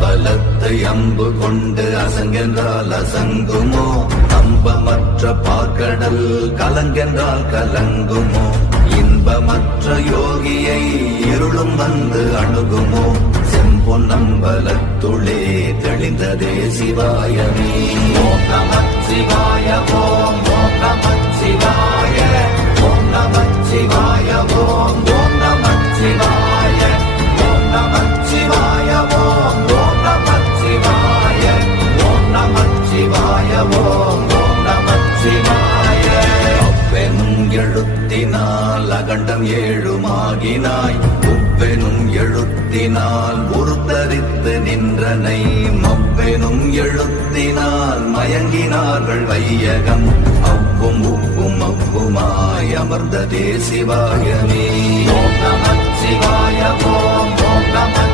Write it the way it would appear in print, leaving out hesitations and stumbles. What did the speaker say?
அம்பலத்தை அம்பு கொண்டு அசங்கென்றால் அசங்குமோ? அம்பமற்ற பார்க்கடல் கலங்கென்றால் கலங்குமோ? இன்பமற்ற யோகியை இருளும் வந்து அணுகுமோ? செம்பொன்னம்பலத்துளே தெளிந்ததே சிவாயமே. ஓம் நமச்சிவாய ஓம் ஓம் நமச்சிவாய ஓம் நமச்சிவாய ஓம் ஓம் நமச்சிவாய ஓம் நமச்சிவாய ஓம் ஓம் நமச்சிவாய ஓம் நமச்சிவாய ஓம் ஓம் நமச்சிவாய. அப்பெனும் எழுத்தினால் அகண்டம் ஏழுமாகினாய், உப்பெனும் எழுத்தினால் உருத்தரித்து நின்றனை, மப்பெனும் எழுத்தினால் மயங்கினார்கள் வையகம், அவ்வும் உப்பும் அவ்வுமாய் அமர்ந்ததே சிவாயமே. ஓம் நமச்சிவாய ஓம் ஓம் நம